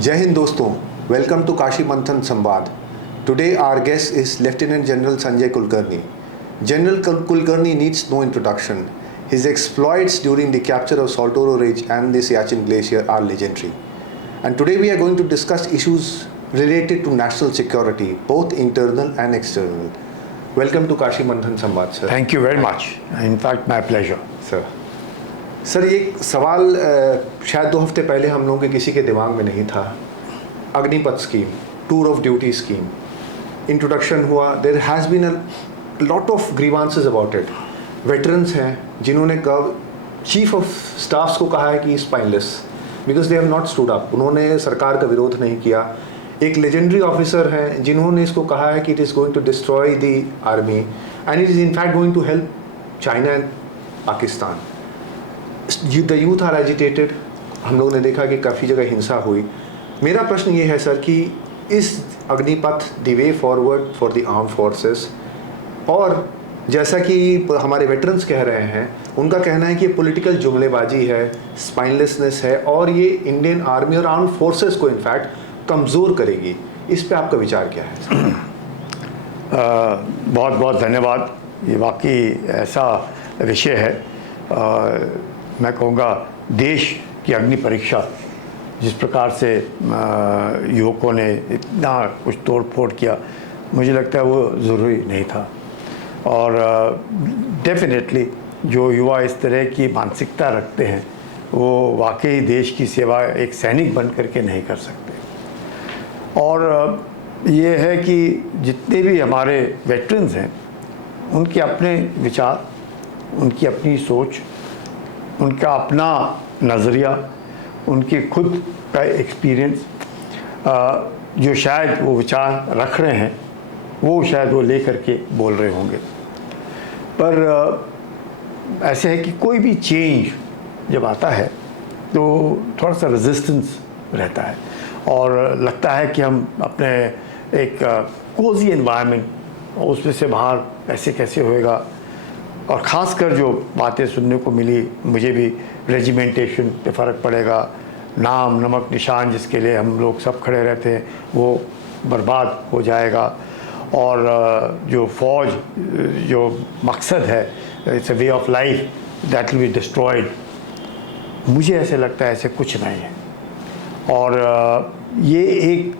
Jai Hind doston, welcome to Kashi Manthan Samvad. Today our guest is Lieutenant General Sanjay Kulkarni. General Kulkarni needs no introduction. His exploits during the capture of Saltoro Ridge and the Siachen glacier are legendary. And today we are going to discuss issues related to national security, both internal and external. Welcome to Kashi Manthan Samvad, sir. Thank you very much. In fact, my pleasure. Sir ये सवाल शायद 2 हफ्ते पहले हम लोगों के किसी के दिमाग में नहीं था. Agnipath scheme, tour of duty scheme, introduction हुआ. There has been a lot of grievances about it. Veterans हैं जिन्होंने चीफ ऑफ स्टाफ्स को कहा है कि spineless because they have not stood up. उन्होंने सरकार का विरोध नहीं किया. एक लेजेंडरी ऑफिसर हैं जिन्होंने इसको कहा है कि it is going to destroy the army and it is in fact going to help China and Pakistan. The youth are agitated. हम लोगों ने देखा कि काफ़ी जगह हिंसा हुई. मेरा प्रश्न ये है सर कि इस Agnipath the way forward for the arm forces, और जैसा कि हमारे वेटरन्स कह रहे हैं, उनका कहना है कि ये पॉलिटिकल जुमलेबाजी है, स्पाइनलेसनेस है और ये इंडियन आर्मी और आर्म फोर्सेस को इनफैक्ट कमज़ोर करेगी. इस पे आपका विचार क्या है? बहुत बहुत धन्यवाद. ये वाकई ऐसा विषय है. मैं कहूँगा देश की अग्नि परीक्षा जिस प्रकार से युवकों ने इतना कुछ तोड़ फोड़ किया, मुझे लगता है वो ज़रूरी नहीं था. और डेफिनेटली जो युवा इस तरह की मानसिकता रखते हैं वो वाकई देश की सेवा एक सैनिक बन करके नहीं कर सकते. और ये है कि जितने भी हमारे वेटरन्स हैं उनके अपने विचार, उनकी अपनी सोच, उनका अपना नज़रिया, उनके खुद का एक्सपीरियंस, जो शायद वो विचार रख रहे हैं वो शायद वो ले करके बोल रहे होंगे. पर ऐसे है कि कोई भी चेंज जब आता है तो थोड़ा सा रेजिस्टेंस रहता है और लगता है कि हम अपने एक कोजी एनवायरनमेंट उसमें से बाहर ऐसे कैसे होएगा. और ख़ासकर जो बातें सुनने को मिली मुझे भी, रेजिमेंटेशन पे फ़र्क पड़ेगा, नाम नमक निशान जिसके लिए हम लोग सब खड़े रहते हैं वो बर्बाद हो जाएगा, और जो फ़ौज जो मकसद है, it's a way of life that will be destroyed. मुझे ऐसे लगता है ऐसे कुछ नहीं है. और ये एक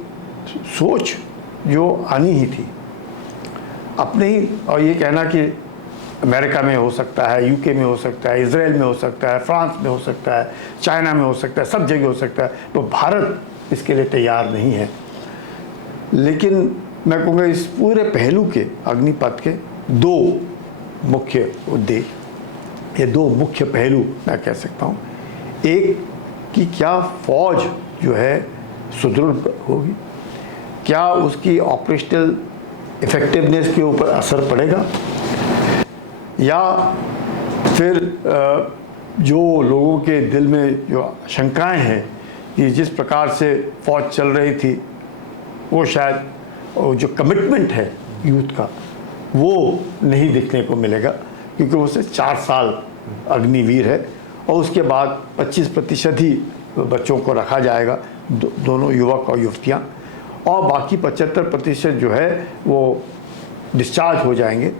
सोच जो आनी ही थी अपने ही. और ये कहना कि अमेरिका में हो सकता है, यूके में हो सकता है, इजराइल में हो सकता है, फ्रांस में हो सकता है, चाइना में हो सकता है, सब जगह हो सकता है, तो भारत इसके लिए तैयार नहीं है. लेकिन मैं कहूँगा इस पूरे पहलू के अग्निपथ के 2 मुख्य उद्देश्य, ये 2 मुख्य पहलू मैं कह सकता हूँ. एक कि क्या फ़ौज जो है सुदृढ़ होगी, क्या उसकी ऑपरेशनल इफ़ेक्टिवनेस के ऊपर असर पड़ेगा, या फिर जो लोगों के दिल में जो शंकाएं हैं कि जिस प्रकार से फ़ौज चल रही थी वो शायद जो कमिटमेंट है यूथ का वो नहीं दिखने को मिलेगा, क्योंकि वो सिर्फ 4 साल अग्निवीर है और उसके बाद 25% ही बच्चों को रखा जाएगा, दोनों युवक और युवतियाँ, और बाकी 75% जो है वो डिस्चार्ज हो जाएंगे.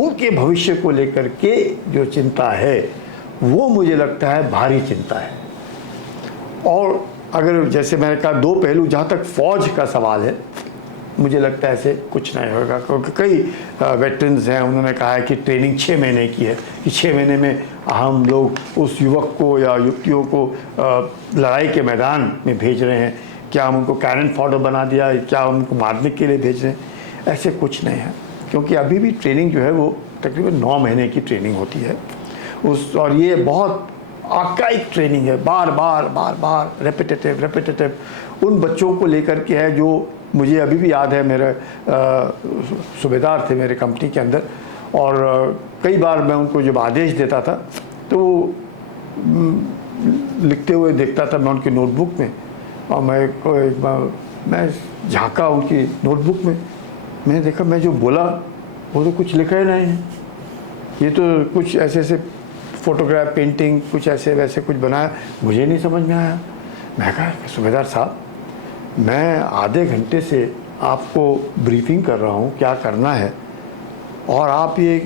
उनके भविष्य को लेकर के जो चिंता है वो मुझे लगता है भारी चिंता है. और अगर जैसे मैंने कहा 2 पहलू, जहाँ तक फ़ौज का सवाल है मुझे लगता है ऐसे कुछ नहीं होगा, क्योंकि कई वेटरन्स हैं उन्होंने कहा है कि ट्रेनिंग 6 महीने की है, कि 6 महीने में हम लोग उस युवक को या युवतियों को लड़ाई के मैदान में भेज रहे हैं, क्या हम उनको कैनन फॉडर बना दिया, क्या हम उनको मारने के लिए भेज रहे हैं. ऐसे कुछ नहीं है, क्योंकि अभी भी ट्रेनिंग जो है वो तकरीबन 9 महीने की ट्रेनिंग होती है और ये बहुत आर्काइक ट्रेनिंग है, बार बार रेपिटेटिव उन बच्चों को लेकर के है. जो मुझे अभी भी याद है, मेरे सूबेदार थे मेरे कंपनी के अंदर, और कई बार मैं उनको जब आदेश देता था तो लिखते हुए देखता था मैं उनकी नोटबुक में, और मैं झांका उनकी नोटबुक में, मैंने देखा मैं जो बोला वो तो कुछ लिखा ही नहीं है. ये तो कुछ ऐसे फोटोग्राफ, पेंटिंग, कुछ ऐसे वैसे कुछ बनाया, मुझे नहीं समझ में आया. मैं कहा सूबेदार साहब मैं आधे घंटे से आपको ब्रीफिंग कर रहा हूँ क्या करना है, और आप ये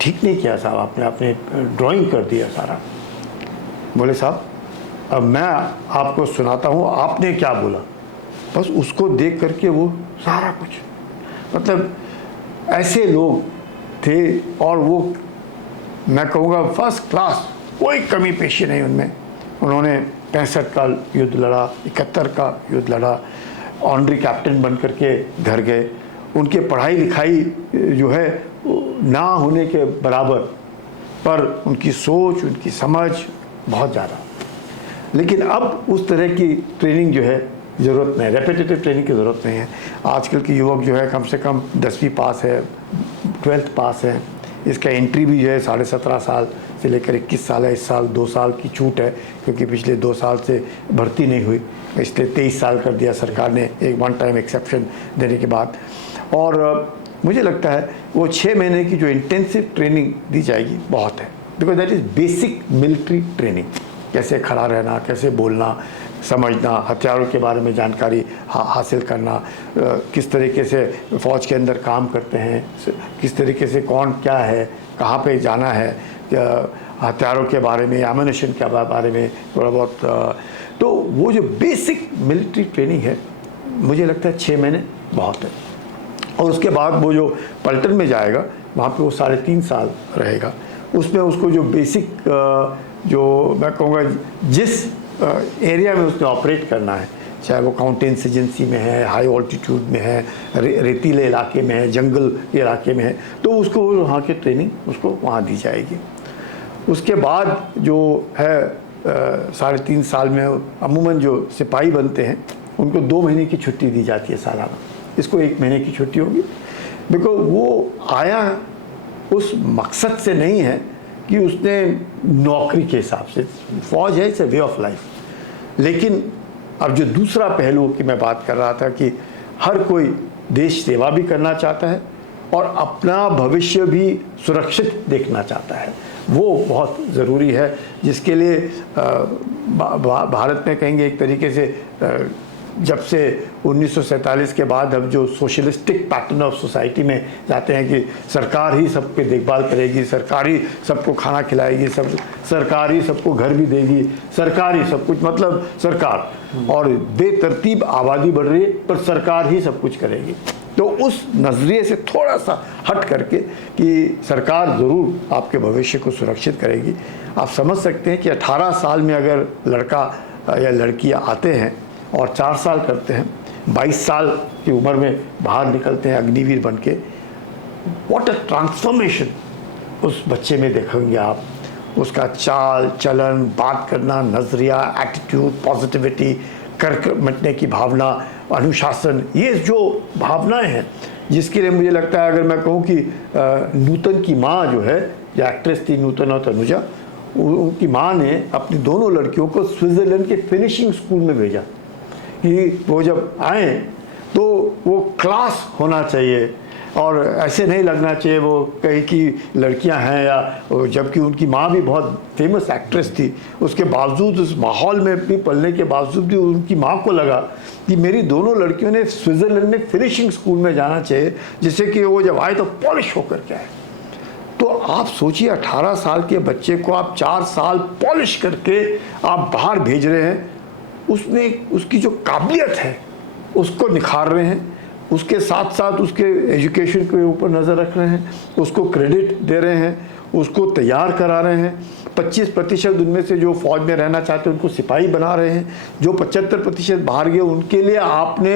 ठीक नहीं किया साहब, आपने ड्राइंग कर दिया सारा। बोले साहब अब मैं आपको सुनाता हूँ आपने क्या बोला, बस उसको देख करके वो सारा कुछ, मतलब ऐसे लोग थे, और वो मैं कहूँगा फर्स्ट क्लास, कोई कमी पेशी नहीं उनमें। उन्होंने 65 का युद्ध लड़ा, 71 का युद्ध लड़ा, ऑनरी कैप्टन बन करके घर गए। उनके पढ़ाई लिखाई जो है ना होने के बराबर, पर उनकी सोच, उनकी समझ बहुत ज़्यादा। लेकिन अब उस तरह की ट्रेनिंग जो है ज़रूरत नहीं, रेपिटेटिव ट्रेनिंग की ज़रूरत नहीं है। आजकल के युवक जो है कम से कम 10वीं पास है, 12th पास है, इसका एंट्री भी जो है 17.5 साल से लेकर 21 साल है। इस साल 2 साल की छूट है क्योंकि पिछले 2 साल से भर्ती नहीं हुई, इसलिए 23 साल कर दिया सरकार ने एक वन टाइम एक्सेप्शन देने के बाद। और मुझे लगता है वो 6 महीने की जो इंटेंसिव ट्रेनिंग दी जाएगी बहुत है, because that is basic military training. कैसे खड़ा रहना, कैसे बोलना, समझना, हथियारों के बारे में जानकारी हासिल करना, किस तरीके से फ़ौज के अंदर काम करते हैं, किस तरीके से कौन क्या है, कहाँ पे जाना है, हथियारों के बारे में, एमुनिशन के बारे में थोड़ा बहुत। तो वो जो बेसिक मिलिट्री ट्रेनिंग है मुझे लगता है 6 महीने बहुत है। और उसके बाद वो जो पलटन में जाएगा वहाँ पे वो 3.5 साल रहेगा। उसमें उसको जो बेसिक जो मैं कहूँगा जिस एरिया में उसने ऑपरेट करना है, चाहे वो काउंटेंस एजेंसी में है, हाई ऑल्टीट्यूड में है, रेतीले इलाके में है, जंगल इलाके में है, तो उसको वहाँ की ट्रेनिंग उसको वहाँ दी जाएगी। उसके बाद जो है 3.5 साल में अमूमन जो सिपाही बनते हैं उनको 2 महीने की छुट्टी दी जाती है सालाना, इसको 1 महीने की छुट्टी होगी। बिकॉज वो आया उस मकसद से नहीं है कि उसने नौकरी के हिसाब से, फौज है it's a way of life. लेकिन अब जो दूसरा पहलू की मैं बात कर रहा था कि हर कोई देश सेवा भी करना चाहता है और अपना भविष्य भी सुरक्षित देखना चाहता है, वो बहुत ज़रूरी है, जिसके लिए भारत में कहेंगे एक तरीके से जब से 1947 के बाद अब जो सोशलिस्टिक पैटर्न ऑफ सोसाइटी में जाते हैं कि सरकार ही सबकी देखभाल करेगी, सरकार ही सबको खाना खिलाएगी, सरकार ही सबको घर भी देगी, सरकार ही सब कुछ, मतलब सरकार, और बेतरतीब आबादी बढ़ रही है पर सरकार ही सब कुछ करेगी। तो उस नज़रिए से थोड़ा सा हट करके कि सरकार ज़रूर आपके भविष्य को सुरक्षित करेगी। आप समझ सकते हैं कि 18 साल में अगर लड़का या लड़की आते हैं और 4 साल करते हैं, 22 साल की उम्र में बाहर निकलते हैं अग्निवीर बन के, व्हाट अ ट्रांसफॉर्मेशन उस बच्चे में देखेंगे आप। उसका चाल चलन, बात करना, नज़रिया, एटीट्यूड, पॉजिटिविटी, कर मिटने की भावना, अनुशासन, ये जो भावनाएं हैं जिसके लिए मुझे लगता है, अगर मैं कहूँ कि नूतन की माँ जो है, जो एक्ट्रेस थी नूतन और तनुजा, उनकी माँ ने अपनी दोनों लड़कियों को स्विट्ज़रलैंड के फिनिशिंग स्कूल में भेजा कि वो जब आए तो वो क्लास होना चाहिए और ऐसे नहीं लगना चाहिए वो कहीं की लड़कियां हैं, या जबकि उनकी माँ भी बहुत फेमस एक्ट्रेस थी, उसके बावजूद उस माहौल में भी पलने के बावजूद भी उनकी माँ को लगा कि मेरी दोनों लड़कियों ने स्विट्ज़रलैंड में फिनिशिंग स्कूल में जाना चाहिए, जिससे कि वो जब आए तो पॉलिश होकर के आए। तो आप सोचिए 18 साल के बच्चे को आप 4 साल पॉलिश करके आप बाहर भेज रहे हैं, उसमें उसकी जो काबिलियत है उसको निखार रहे हैं, उसके साथ साथ उसके एजुकेशन के ऊपर नज़र रख रहे हैं, उसको क्रेडिट दे रहे हैं, उसको तैयार करा रहे हैं। 25% उनमें से जो फौज में रहना चाहते हैं उनको सिपाही बना रहे हैं, जो 75% बाहर गए उनके लिए आपने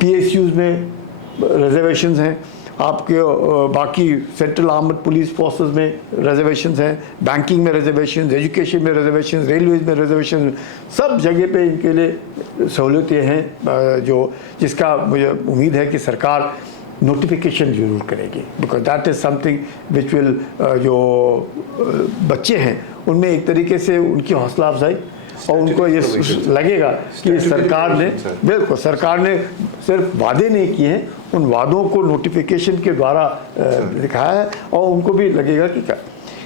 PSUs में रिजर्वेशंस हैं, आपके बाकी सेंट्रल आर्मड पुलिस फोर्सेस में रिजर्वेशंस हैं, बैंकिंग में रिजर्वेशंस, एजुकेशन में रिजर्वेशंस, रेलवेज में रिजर्वेशंस, सब जगह पे इनके लिए सहूलियतें हैं, जो जिसका मुझे उम्मीद है कि सरकार नोटिफिकेशन जरूर करेगी, because that is something which will, जो बच्चे हैं उनमें एक तरीके से उनकी हौसला अफजाई और उनको ये लगेगा कि सरकार ने, बिल्कुल सरकार ने सिर्फ वादे नहीं किए हैं, उन वादों को नोटिफिकेशन के द्वारा दिखाया है और उनको भी लगेगा कि क्या।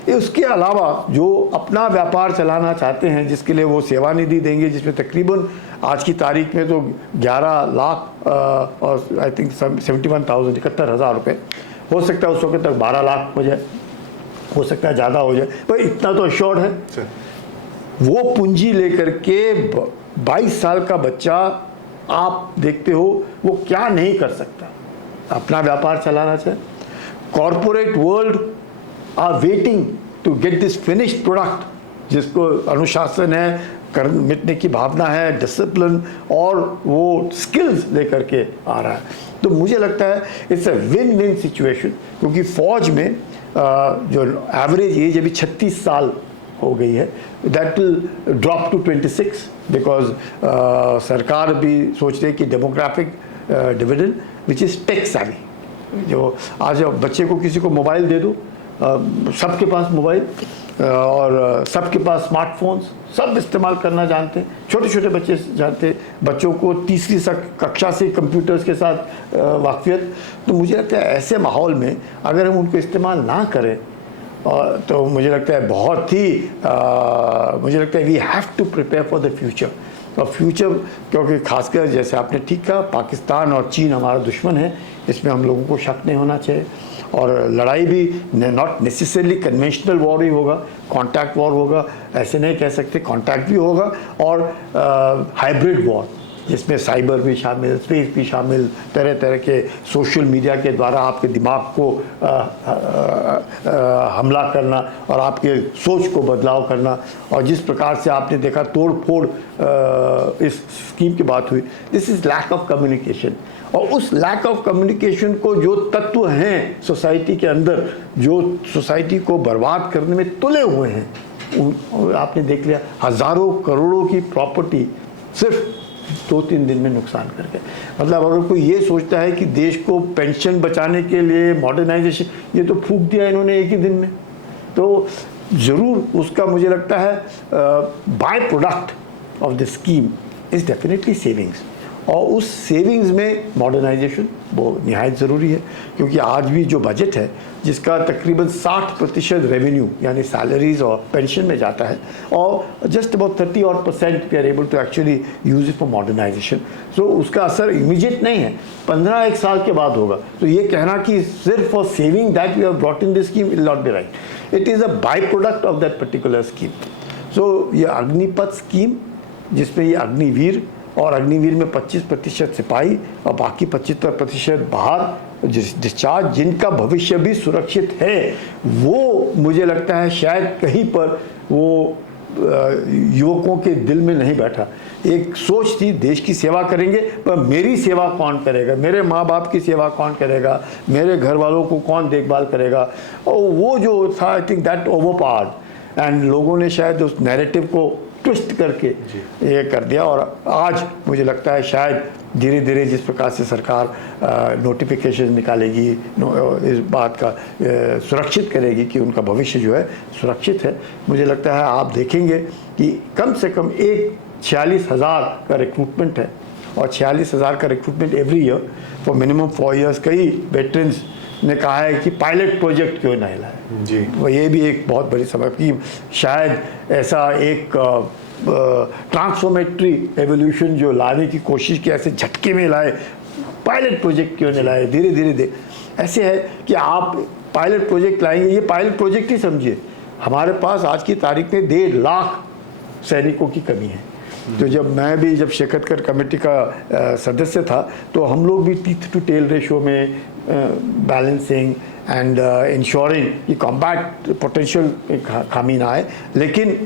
उसके अलावा जो अपना व्यापार चलाना चाहते हैं, जिसके लिए वो सेवा निधि देंगे, जिसमें तकरीबन आज की तारीख में तो 11 लाख और आई थिंक 71,000 71,000 रुपये, हो सकता है उस वक्त तक 12 लाख हो जाए, हो सकता है ज़्यादा हो जाए, पर इतना तो अश्योर्ड है। वो पूंजी लेकर के 22 साल का बच्चा, आप देखते हो वो क्या नहीं कर सकता, अपना व्यापार चलाना चाहे। Corporate world are waiting to get this finished product, जिसको अनुशासन है, मिटने की भावना है, डिसिप्लिन और वो स्किल्स लेकर के आ रहा है। तो मुझे लगता है it's a win win situation, क्योंकि फौज में जो एवरेज एज अभी 36 साल हो गई है, that will drop to 26, because सरकार भी सोच रही है कि demographic dividend which is tech savvy, जो आज बच्चे को किसी को मोबाइल दे दो, सबके पास मोबाइल और सबके पास स्मार्टफोन्स, सब इस्तेमाल करना जानते हैं, छोटे छोटे बच्चे जानते हैं, बच्चों को तीसरी कक्षा से कंप्यूटर्स के साथ वाकफियत। तो मुझे लगता है ऐसे माहौल में अगर हम उनको इस्तेमाल ना करें तो मुझे लगता है बहुत ही मुझे लगता है we have to prepare for the future. और फ्यूचर, क्योंकि खासकर जैसे आपने ठीक कहा, पाकिस्तान और चीन हमारा दुश्मन है, इसमें हम लोगों को शक नहीं होना चाहिए। और लड़ाई भी नॉट नेसेसरली कन्वेंशनल वॉर ही होगा, कॉन्टैक्ट वॉर होगा, ऐसे नहीं कह सकते, कॉन्टैक्ट भी होगा, और हाइब्रिड वॉर, जिसमें साइबर भी शामिल, स्पेस भी शामिल, तरह तरह के सोशल मीडिया के द्वारा आपके दिमाग को हमला करना और आपके सोच को बदलाव करना। और जिस प्रकार से आपने देखा तोड़ फोड़ इस स्कीम की बात हुई, this is lack of communication. और उस लैक ऑफ कम्युनिकेशन को जो तत्व हैं सोसाइटी के अंदर, जो सोसाइटी को बर्बाद करने में तुले हुए हैं, आपने देख लिया, हज़ारों करोड़ों की प्रॉपर्टी सिर्फ 2-3 दिन में नुकसान करके। मतलब अगर कोई ये सोचता है कि देश को पेंशन बचाने के लिए मॉडर्नाइजेशन, ये तो फूंक दिया इन्होंने एक ही दिन में, तो ज़रूर उसका मुझे लगता है by product of the scheme is definitely savings. और उस सेविंग्स में मॉडर्नाइजेशन वो निहायत ज़रूरी है, क्योंकि आज भी जो बजट है जिसका तकरीबन 60% रेवेन्यू यानी सैलरीज और पेंशन में जाता है, और just about 30% we are able to actually use it for modernisation. So उसका असर इमीडिएट नहीं है, 15-1 साल के बाद होगा। तो ये कहना कि सिर्फ for saving that we have brought in this scheme will not be right, it is a by product of that particular scheme. So ये अग्निपथ स्कीम, जिसमें ये अग्निवीर और अग्निवीर में 25% सिपाही और बाकी 75% बाहर डिस्चार्ज, जिनका भविष्य भी सुरक्षित है, वो मुझे लगता है शायद कहीं पर वो युवकों के दिल में नहीं बैठा। एक सोच थी देश की सेवा करेंगे, पर मेरी सेवा कौन करेगा, मेरे माँ बाप की सेवा कौन करेगा, मेरे घर वालों को कौन देखभाल करेगा, और वो जो था I think that overpowered, and लोगों ने शायद उस नैरेटिव को ट्विस्ट करके ये कर दिया। और आज मुझे लगता है शायद धीरे धीरे जिस प्रकार से सरकार नोटिफिकेशन निकालेगी, इस बात का सुरक्षित करेगी कि उनका भविष्य जो है सुरक्षित है, मुझे लगता है आप देखेंगे कि कम से कम 46,000 का रिक्रूटमेंट है, और 46,000 का recruitment every year for minimum 4 years. कई वेटरन्स ने कहा है कि पायलट प्रोजेक्ट क्यों नहीं लाए जी, वो ये भी एक बहुत बड़ी सबक कि शायद ऐसा एक ट्रांसफॉर्मेटरी एवोल्यूशन जो लाने की कोशिश की, ऐसे झटके में लाए, पायलट प्रोजेक्ट क्यों नहीं लाए, धीरे धीरे ऐसे है कि आप पायलट प्रोजेक्ट लाएंगे, ये पायलट प्रोजेक्ट ही समझिए। हमारे पास आज की तारीख में 1.5 लाख सैनिकों की कमी है। तो जब शेखतकर कमेटी का सदस्य था, तो हम लोग भी टीथ टू टेल रेशो में बैलेंसिंग एंड इंश्योरिंग कि कॉम्बैट पोटेंशियल खामी ना आए। लेकिन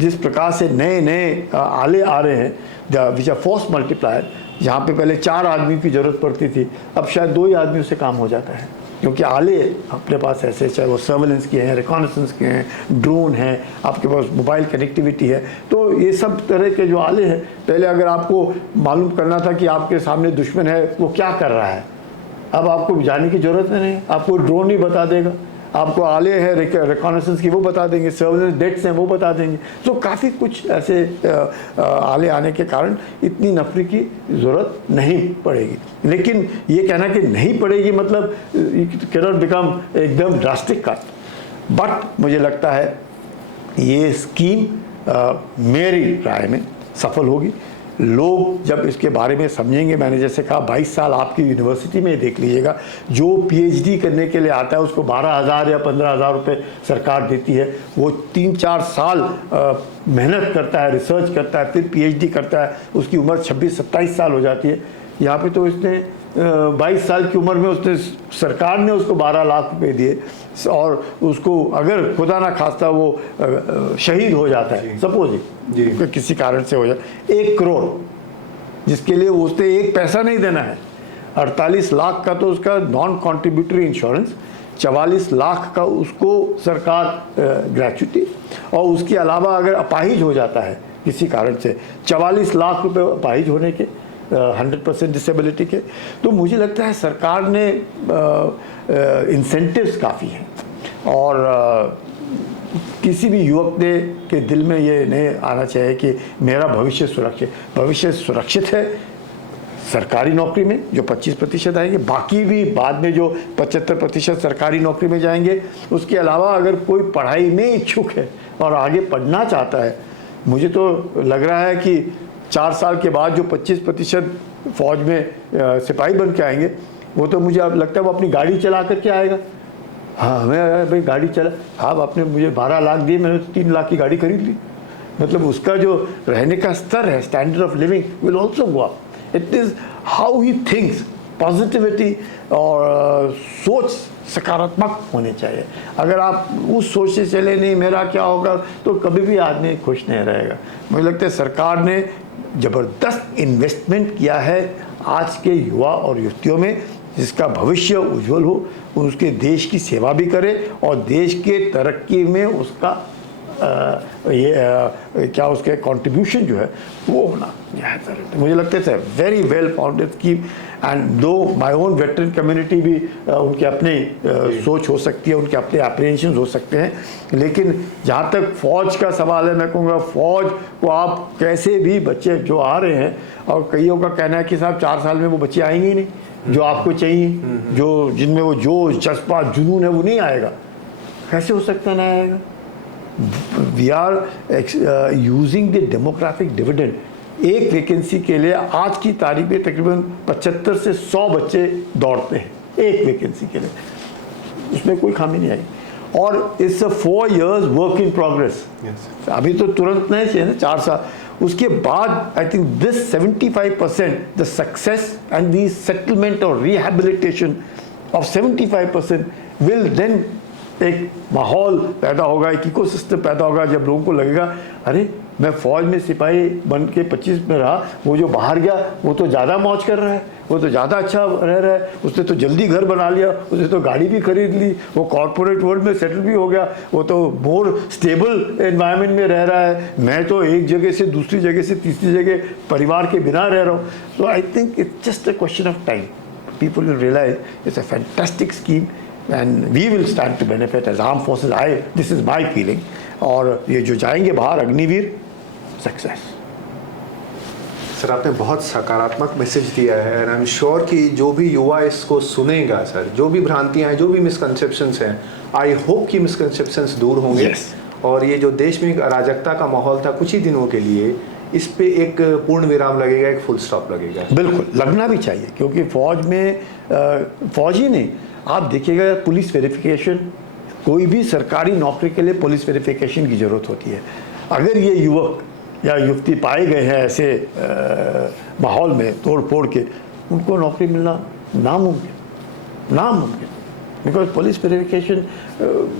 जिस प्रकार से नए नए आले आ रहे हैं विच आर फोर्स मल्टीप्लायर, जहाँ पे पहले 4 आदमी की ज़रूरत पड़ती थी, अब शायद 2 ही आदमियों से काम हो जाता है, क्योंकि आले अपने पास ऐसे, चाहे वो सर्वेलेंस के हैं, रिकॉनेसेंस के हैं, ड्रोन हैं, आपके पास मोबाइल कनेक्टिविटी है। तो ये सब तरह के जो आले हैं, पहले अगर आपको मालूम करना था कि आपके सामने दुश्मन है वो क्या कर रहा है, अब आपको जाने की ज़रूरत नहीं, आपको ड्रोन ही बता देगा, आपको आले हैं रिकॉनेसेंस की वो बता देंगे, सर्वेलेंस डेट्स हैं वो बता देंगे। तो काफ़ी कुछ ऐसे आले आने के कारण इतनी नफरी की ज़रूरत नहीं पड़ेगी। लेकिन ये कहना कि नहीं पड़ेगी मतलब कैन नॉट बिकम एकदम ड्रास्टिक कट। बट मुझे लगता है ये स्कीम मेरी राय में सफल होगी। लोग जब इसके बारे में समझेंगे, मैंने जैसे कहा 22 साल आपकी यूनिवर्सिटी में देख लीजिएगा, जो पीएचडी करने के लिए आता है उसको 12,000 या 15,000 रुपये सरकार देती है। वो 3-4 साल मेहनत करता है, रिसर्च करता है, फिर पीएचडी करता है, उसकी उम्र 26-27 साल हो जाती है। यहाँ पे तो इसने 22 साल की उम्र में उसने, सरकार ने उसको 12 लाख रुपए दिए, और उसको अगर खुदा ना खास्ता वो शहीद हो जाता है, सपोज जी किसी कारण से हो जाए, 1 करोड़, जिसके लिए उसने 1 पैसा नहीं देना है। 48 लाख का तो उसका नॉन कॉन्ट्रीब्यूटरी इंश्योरेंस, 44 लाख का उसको सरकार ग्रेच्युटी, और उसके अलावा अगर अपाहिज हो जाता है किसी कारण से, 44 लाख रुपए अपाहिज होने के, 100% डिसेबिलिटी के। तो मुझे लगता है सरकार ने इंसेंटिव्स काफ़ी हैं, और किसी भी युवक के दिल में ये नहीं आना चाहिए कि मेरा भविष्य सुरक्षित है सरकारी नौकरी में, जो 25% आएंगे, बाकी भी बाद में जो 75% सरकारी नौकरी में जाएंगे। उसके अलावा अगर कोई पढ़ाई में इच्छुक है और आगे पढ़ना चाहता है, मुझे तो लग रहा है कि 4 साल के बाद जो 25% फौज में सिपाही बन के आएंगे, वो तो मुझे अब लगता है वो अपनी गाड़ी चला करके आएगा। हाँ, मैं भाई गाड़ी चला, आप आपने मुझे 12 लाख दिए, मैंने 3 लाख की गाड़ी खरीद ली। मतलब उसका जो रहने का स्तर है, standard of living will also go up. It is how he thinks, positivity और सोच सकारात्मक होने चाहिए। अगर आप उस सोच से चले, नहीं मेरा क्या होगा, तो कभी भी आदमी खुश नहीं रहेगा। मुझे लगता है सरकार ने ज़बरदस्त इन्वेस्टमेंट किया है आज के युवा और युवतियों में, जिसका भविष्य उज्जवल हो, उसके देश की सेवा भी करे और देश के तरक्की में उसका क्या उसके कंट्रीब्यूशन जो है वो होना ज़रूरी। मुझे लगता है very well founded scheme, and दो माय ओन वेटरन कम्युनिटी भी उनके अपने सोच हो सकती है, उनके अपने एप्रीहेंशन हो सकते हैं, लेकिन जहाँ तक फ़ौज का सवाल है, मैं कहूँगा फ़ौज को आप कैसे भी, बच्चे जो आ रहे हैं, और कईयों का कहना है कि साहब 4 साल में वो बच्चे आएंगे ही नहीं जो आपको चाहिए, जो जिनमें वो जोश, जज्बा, जुनून है, वो नहीं आएगा। कैसे हो सकता नहीं आएगा? We are using the demographic dividend. एक वैकेंसी के लिए आज की तारीख में तकरीबन 75 से 100 बच्चे दौड़ते हैं एक वैकेंसी के लिए, उसमें कोई खामी नहीं आई। और it's a 4 years work in progress. अभी तो तुरंत नहीं चाहिए ना, 4 साल, उसके बाद I think this 75% the success and the settlement और रिहेबिलिटेशन ऑफ 75% विल देन एक माहौल पैदा होगा, एक इकोसिस्टम पैदा होगा, जब लोगों को लगेगा अरे मैं फ़ौज में सिपाही बन के 25 में रहा, वो जो बाहर गया वो तो ज़्यादा मौज कर रहा है, वो तो ज़्यादा अच्छा रह रहा है, उसने तो जल्दी घर बना लिया, उसने तो गाड़ी भी खरीद ली, वो कॉर्पोरेट वर्ल्ड में सेटल भी हो गया, वो तो मोर स्टेबल एनवायरनमेंट में रह रहा है। मैं तो एक जगह से दूसरी जगह से तीसरी जगह परिवार के बिना रह रहा हूँ। So I think it's just a question of time, people will realise it's a fantastic scheme and we will stand to benefit as armed forces. This is my feeling. और ये जो जाएंगे बाहर अग्निवीर, सक्सेस। सर आपने बहुत सकारात्मक message दिया है, एंड आई एम श्योर कि जो भी युवा इसको सुनेगा सर, जो भी भ्रांतियां हैं, जो भी मिसकंसेप्शंस हैं, आई होप कि मिसकंसेप्शंस दूर होंगे। और ये जो देश में एक अराजकता का माहौल था कुछ ही दिनों के लिए, इस पे एक पूर्ण विराम लगेगा, एक फुल स्टॉप लगेगा। बिल्कुल लगना भी चाहिए, क्योंकि फौज में फौज ही नहीं, आप देखिएगा पुलिस वेरिफिकेशन, कोई भी सरकारी नौकरी के लिए पुलिस वेरिफिकेशन की ज़रूरत होती है। अगर ये युवक या युवती पाए गए हैं ऐसे माहौल में तोड़ फोड़ के, उनको नौकरी मिलना नामुमकिन, बिकॉज पुलिस वेरिफिकेशन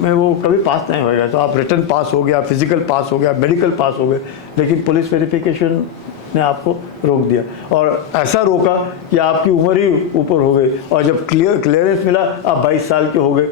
में वो कभी पास नहीं होएगा। तो आप रिटर्न पास हो गया, फिजिकल पास हो गया, मेडिकल पास हो गए, लेकिन पुलिस वेरिफिकेशन ने आपको रोक दिया, और ऐसा रोका कि आपकी उम्र ही ऊपर हो गई, और जब क्लियरेंस मिला आप 22 साल के हो गए।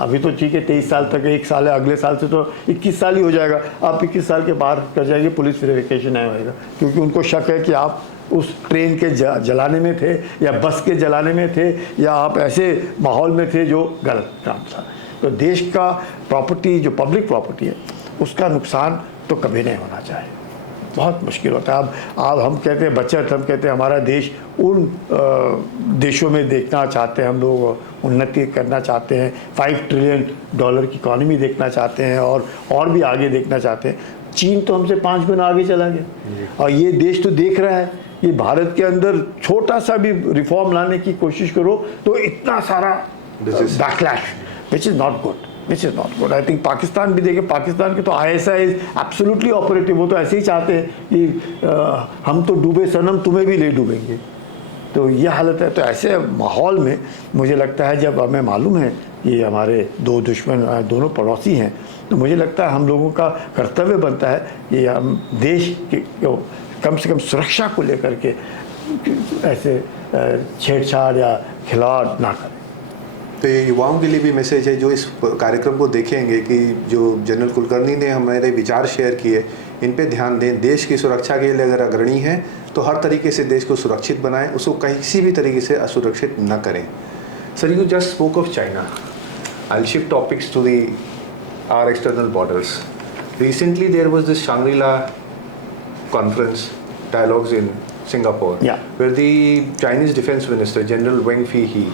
अभी तो ठीक है 23 साल तक 1 साल है, अगले साल से तो 21 साल ही हो जाएगा, आप 21 साल के बाहर कर जाएंगे, पुलिस वेरिफिकेशन नहीं होएगा, क्योंकि उनको शक है कि आप उस ट्रेन के जलाने में थे, या बस के जलाने में थे, या आप ऐसे माहौल में थे जो गलत काम था। तो देश का प्रॉपर्टी, जो पब्लिक प्रॉपर्टी है, उसका नुकसान तो कभी नहीं होना चाहिए। बहुत मुश्किल होता है। अब हम कहते हैं बचत, हम कहते हैं हमारा देश उन देशों में देखना चाहते हैं, हम लोग उन्नति करना चाहते हैं, $5 ट्रिलियन की इकॉनमी देखना चाहते हैं और भी आगे देखना चाहते हैं। चीन तो हमसे 5 गुना आगे चला गया और ये देश तो देख रहा है। ये भारत के अंदर छोटा सा भी रिफॉर्म लाने की कोशिश करो तो इतना सारा backlash, which is not good, which is not good. I think Pakistan भी देखें, पाकिस्तान के तो ISI इज एब्सोल्युटली ऑपरेटिव। वो तो ऐसे ही चाहते हैं कि हम तो डूबे सनम, तुम्हें भी ले डूबेंगे। तो ये हालत है। तो ऐसे माहौल में मुझे लगता है, जब हमें मालूम है कि हमारे दो दुश्मन दोनों पड़ोसी हैं, तो मुझे लगता है हम लोगों का कर्तव्य बनता है कि हम देश के कम से कम सुरक्षा को लेकर के ऐसे छेड़छाड़ या खिलाड़ ना करें। तो ये युवाओं के लिए भी मैसेज है जो इस कार्यक्रम को देखेंगे कि जो जनरल कुलकर्णी ने हमारे विचार शेयर किए, इन पे ध्यान दें। देश की सुरक्षा के लिए अगर अग्रणी हैं तो हर तरीके से देश को सुरक्षित बनाएं, उसको किसी भी तरीके से असुरक्षित न करें। Sir, you just spoke of China. I will shift topics to the our external borders. Recently there was this Shangri-La conference dialogues in Singapore, where the Chinese Defense Minister General Wang Feihe,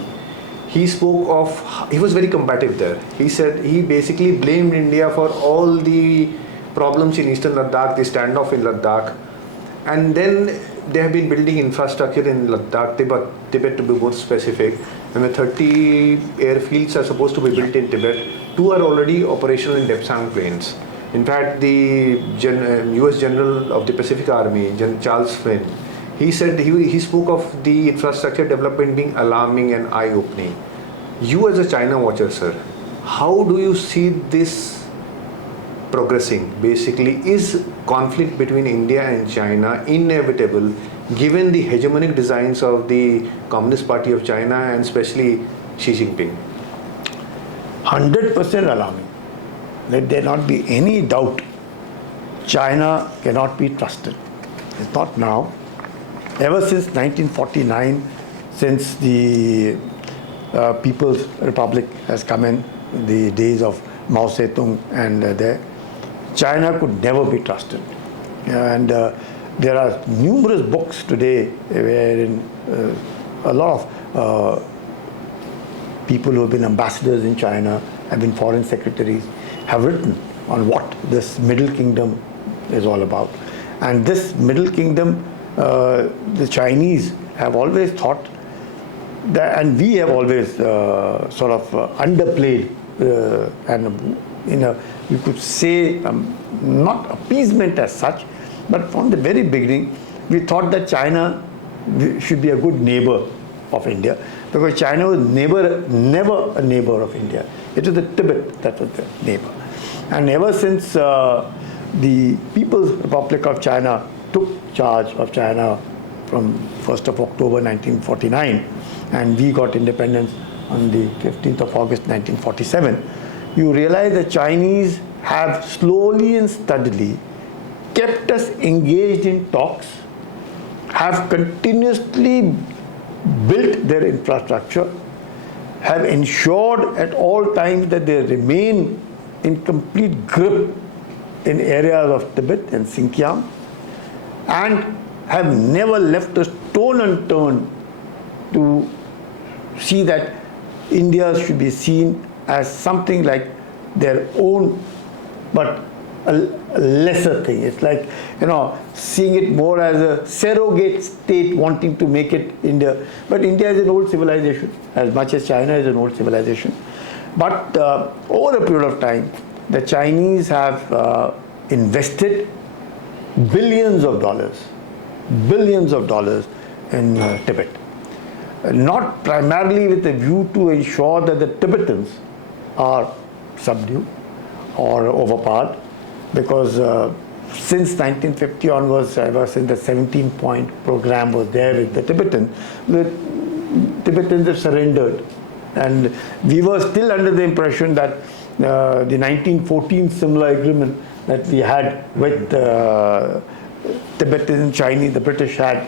he spoke of, he was very combative there. He said he basically blamed India for all the problems in eastern Ladakh, the standoff in Ladakh, and then they have been building infrastructure in Ladakh, Tibet to be more specific, and 30 airfields are supposed to be built in Tibet. 2 are already operational in Depsang Plains. In fact, the US General of the Pacific Army, Charles Flynn, he said he spoke of the infrastructure development being alarming and eye-opening. You as a China watcher, sir, how do you see this progressing? Basically, is conflict between India and China inevitable given the hegemonic designs of the Communist Party of China and especially Xi Jinping? 100% alarming. Let there not be any doubt. China cannot be trusted. It's not now. Ever since 1949, since the People's Republic has come in, the days of Mao Zedong and there, China could never be trusted. And there are numerous books today wherein a lot of people who have been ambassadors in China, have been foreign secretaries, have written on what this Middle Kingdom is all about. And this Middle Kingdom, the Chinese have always thought that, and we have always sort of underplayed, and you could say not appeasement as such, but from the very beginning, we thought that China should be a good neighbor of India, because China was never a neighbor of India. It was the Tibet that was the neighbor. And ever since the People's Republic of China took charge of China from 1st of October 1949, and we got independence on the 15th of August 1947, you realize the Chinese have slowly and steadily kept us engaged in talks, have continuously built their infrastructure, have ensured at all times that they remain in complete grip in areas of Tibet and Xinjiang, and have never left a stone unturned to see that India should be seen as something like their own, but a lesser thing. It's like, seeing it more as a surrogate state wanting to make it India. But India is an old civilization, as much as China is an old civilization. But over a period of time, the Chinese have invested billions of dollars in Tibet. Not primarily with a view to ensure that the Tibetans are subdued or overpowered, because since 1950 onwards, ever since the 17-point program was there with the Tibetans have surrendered. And we were still under the impression that the 1914 similar agreement that we had with Tibetan and Chinese, the British had,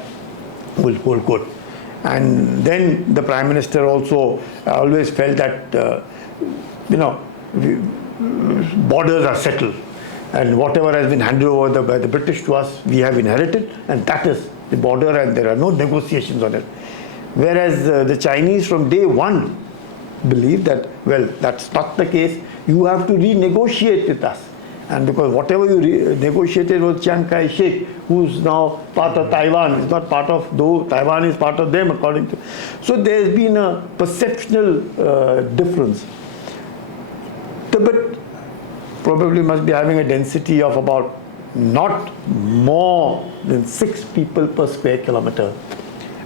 will hold good. And then the Prime Minister also always felt that, borders are settled. And whatever has been handed over by the British to us, we have inherited, and that is the border, and there are no negotiations on it. Whereas the Chinese from day one believe that, well, that's not the case. You have to renegotiate with us. And because whatever you negotiated with Chiang Kai-shek, who's now part of Taiwan, is not part of, though Taiwan is part of them according to. So there's been a perceptual difference. Tibet probably must be having a density of about not more than 6 people per square kilometer.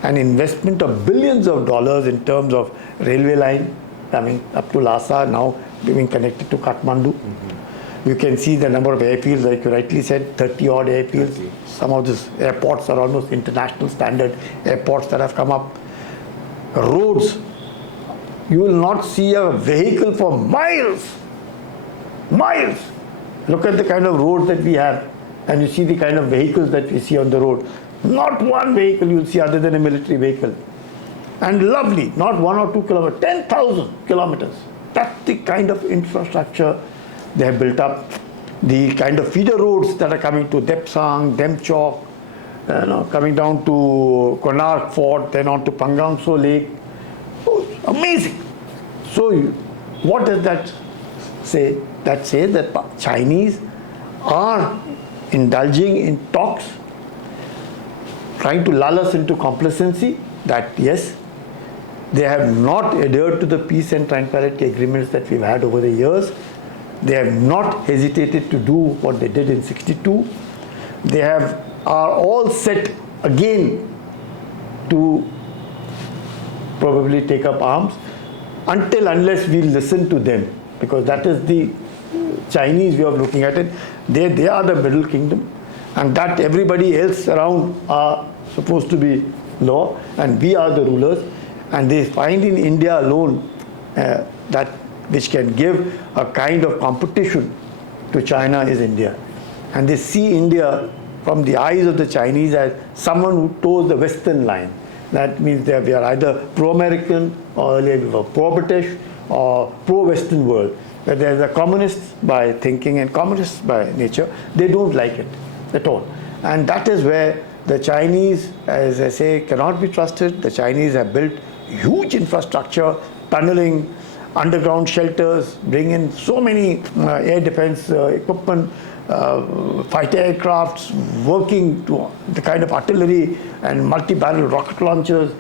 An investment of billions of dollars in terms of railway line coming up to Lhasa, now being connected to Kathmandu. You can see the number of airfields, like you rightly said, 30 odd airfields. 30. Some of these airports are almost international standard airports that have come up. Roads, you will not see a vehicle for miles. Miles. Look at the kind of roads that we have, and you see the kind of vehicles that we see on the road. Not one vehicle you will see other than a military vehicle. And lovely, not 1 or 2 kilometers, 10,000 kilometers. That's the kind of infrastructure they have built up. The kind of feeder roads that are coming to Depsang, Demchok, coming down to Konark Fort, then on to Pangong Tso Lake. Oh, amazing. So what does that say? That says that Chinese are indulging in talks, trying to lull us into complacency, that yes, they have not adhered to the peace and tranquility agreements that we've had over the years. They have not hesitated to do what they did in '62. They are all set again to probably take up arms unless we listen to them, because that is the Chinese way of looking at it. They are the middle kingdom, and that everybody else around are supposed to be law, and we are the rulers. And they find in India alone that which can give a kind of competition to China is India. And they see India from the eyes of the Chinese as someone who toes the Western line. That means that we are either pro-American, or earlier we were pro-British, or pro-Western world. But there's a communists by thinking and communists by nature. They don't like it at all. And that is where the Chinese, as I say, cannot be trusted. The Chinese have built huge infrastructure, tunneling, underground shelters, bring in so many air defense equipment, fighter aircrafts, working to the kind of artillery and multi-barrel rocket launchers,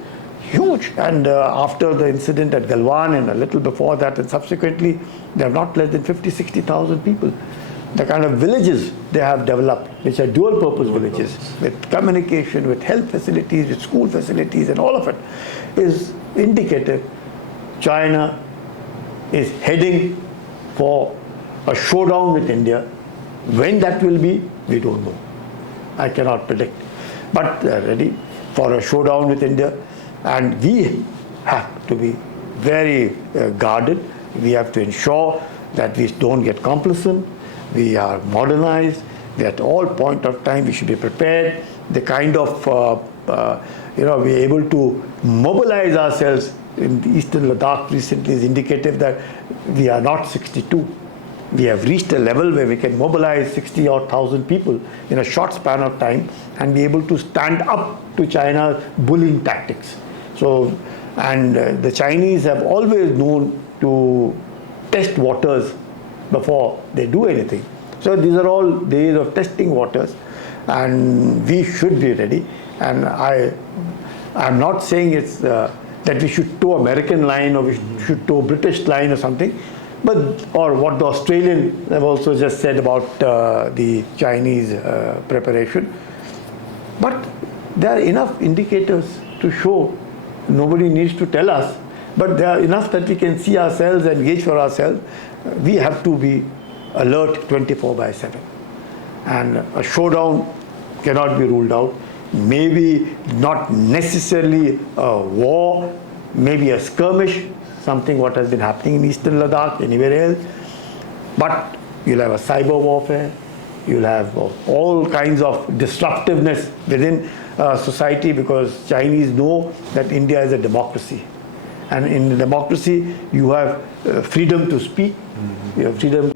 huge. And after the incident at Galwan and a little before that and subsequently, they have not less than 50,000-60,000 people. The kind of villages they have developed, which are dual purpose villages, with communication, with health facilities, with school facilities, and all of it, is indicative China is heading for a showdown with India. When that will be, we don't know. I cannot predict. But they are ready for a showdown with India, and we have to be very guarded. We have to ensure that we don't get complacent. We are modernized. At all point of time, we should be prepared. The kind of, we're able to mobilize ourselves in the eastern Ladakh recently is indicative that we are not 62. We have reached a level where we can mobilize 60 or 1,000 people in a short span of time and be able to stand up to China's bullying tactics. So, and the Chinese have always known to test waters before they do anything. So these are all days of testing waters, and we should be ready. And I'm not saying it's that we should toe American line or we should toe British line or something, but or what the Australian have also just said about the Chinese preparation. But there are enough indicators to show. Nobody needs to tell us, but there are enough that we can see ourselves and gauge for ourselves. We have to be alert 24/7, and a showdown cannot be ruled out. Maybe not necessarily a war, maybe a skirmish, something what has been happening in eastern Ladakh, anywhere else. But you'll have a cyber warfare, you'll have all kinds of disruptiveness within society, because Chinese know that India is a democracy. And in democracy, you have freedom to speak, you have freedom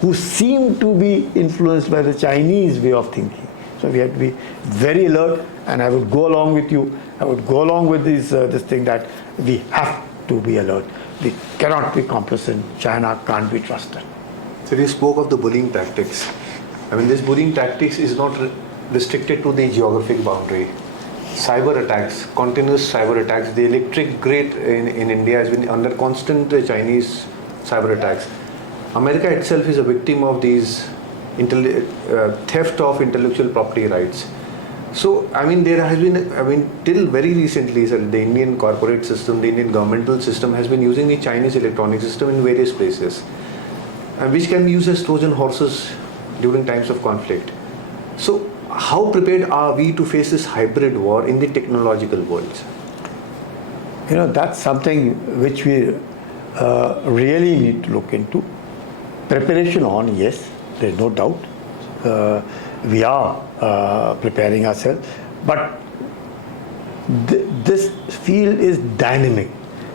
who seem to be influenced by the Chinese way of thinking. So we have to be very alert, and I would go along with you. I would go along with this thing that we have to be alert. We cannot be complacent. China can't be trusted. So you spoke of the bullying tactics. I mean, this bullying tactics is not restricted to the geographic boundary. Cyber attacks, continuous cyber attacks, the electric grid in India has been under constant Chinese cyber attacks. America itself is a victim of these theft of intellectual property rights. So, I mean, there has been, till very recently, sir, the Indian corporate system, the Indian governmental system has been using the Chinese electronic system in various places, which can be used as Trojan horses during times of conflict. So, how prepared are we to face this hybrid war in the technological world? You know, that's something which we really need to look into. Preparation on, yes, there's no doubt. We are preparing ourselves, but this field is dynamic.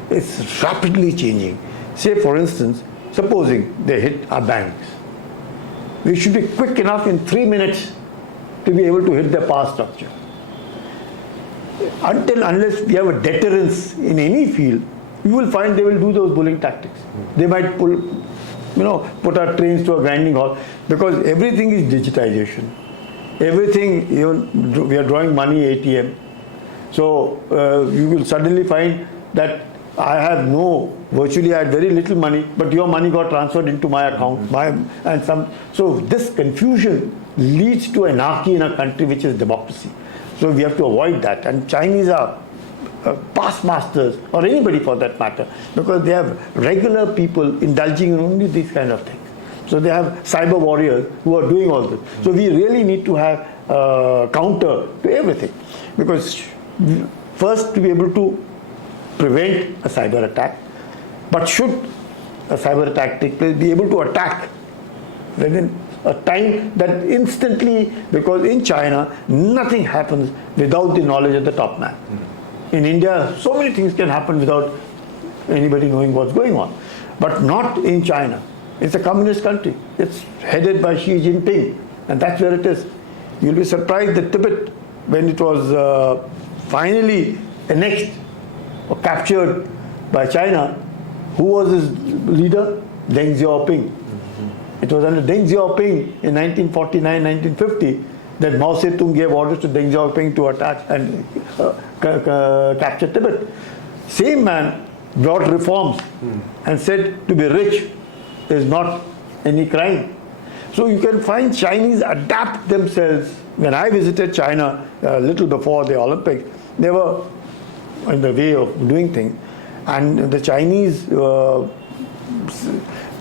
It's rapidly changing. Say, for instance, supposing they hit our banks, we should be quick enough in 3 minutes to be able to hit their power structure. Unless we have a deterrence in any field, you will find they will do those bullying tactics. They might put our trains to a grinding halt, because everything is digitization. Everything, even we are drawing money ATM. So you will suddenly find that I had very little money, but your money got transferred into my account. So this confusion leads to anarchy in a country which is democracy. So we have to avoid that. And Chinese are past masters, or anybody for that matter, because they have regular people indulging in only these kind of things. So they have cyber warriors who are doing all this. So we really need to have a counter to everything. Because first, to be able to prevent a cyber attack, but should a cyber attack take place, be able to attack within a time that instantly, because in China, nothing happens without the knowledge of the top man. In India, so many things can happen without anybody knowing what's going on. But not in China. It's a communist country. It's headed by Xi Jinping, and that's where it is. You'll be surprised that Tibet, when it was finally annexed or captured by China, who was his leader? Deng Xiaoping. It was under Deng Xiaoping in 1949, 1950 that Mao Zedong gave orders to Deng Xiaoping to attack and capture Tibet. Same man brought reforms and said to be rich is not any crime. So you can find Chinese adapt themselves. When I visited China a little before the Olympics, they were in the way of doing things. And the Chinese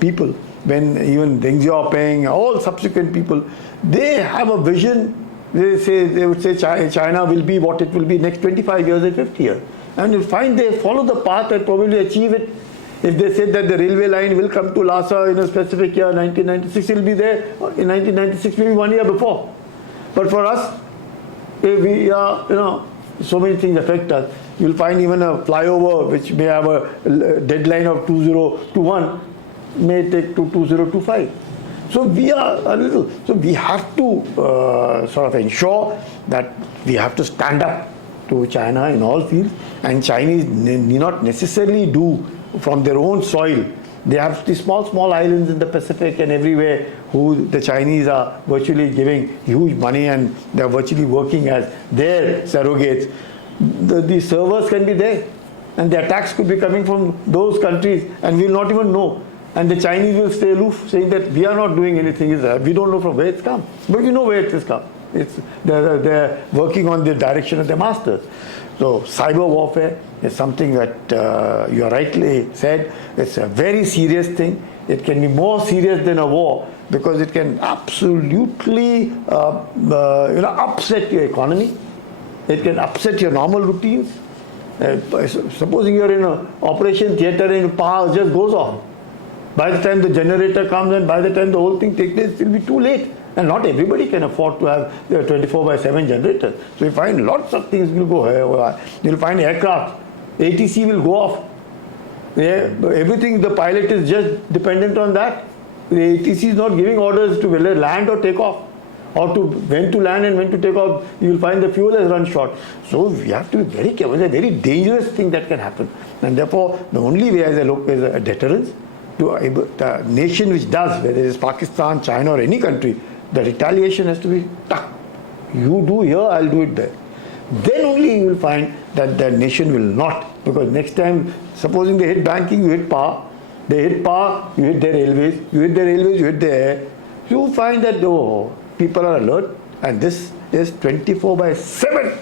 people, when even Deng Xiaoping, all subsequent people, they have a vision. They would say China will be what it will be next 25 years and 50 years. And you find they follow the path and probably achieve it. If they said that the railway line will come to Lhasa in a specific year, 1996, it will be there in 1996, maybe 1 year before. But for us, if we are, so many things affect us. You'll find even a flyover which may have a deadline of 2021 may take to 2025. So we are so we have to sort of ensure that we have to stand up to China in all fields, and Chinese need not necessarily do from their own soil. They have these small islands in the Pacific and everywhere who the Chinese are virtually giving huge money, and they are virtually working as their surrogates. The servers can be there, and the attacks could be coming from those countries, and we will not even know. And the Chinese will stay aloof, saying that we are not doing anything. We don't know from where it's come, but we know where it has come. They're working on the direction of their masters. So cyber warfare is something that you rightly said. It's a very serious thing. It can be more serious than a war, because it can absolutely upset your economy. It can upset your normal routines. Supposing you're in an operation theatre and power just goes off. By the time the generator comes and by the time the whole thing takes place, it will be too late. And not everybody can afford to have 24/7 generators. So you find lots of things will go haywire. You'll find aircraft, ATC will go off Everything, the pilot is just dependent on that. The ATC is not giving orders to whether land or take off, or to when to land and when to take off. You will find the fuel has run short. So we have to be very careful. It's a very dangerous thing that can happen. And therefore, the only way as I look is a deterrence. The nation which does, whether it is Pakistan, China or any country, the retaliation has to be tough. You do here, I'll do it there. Then only you will find that the nation will not. Because next time, supposing they hit banking, you hit power. They hit power, you hit their railways. You hit their railways, you hit their air. You will find that people are alert. And this is 24/7.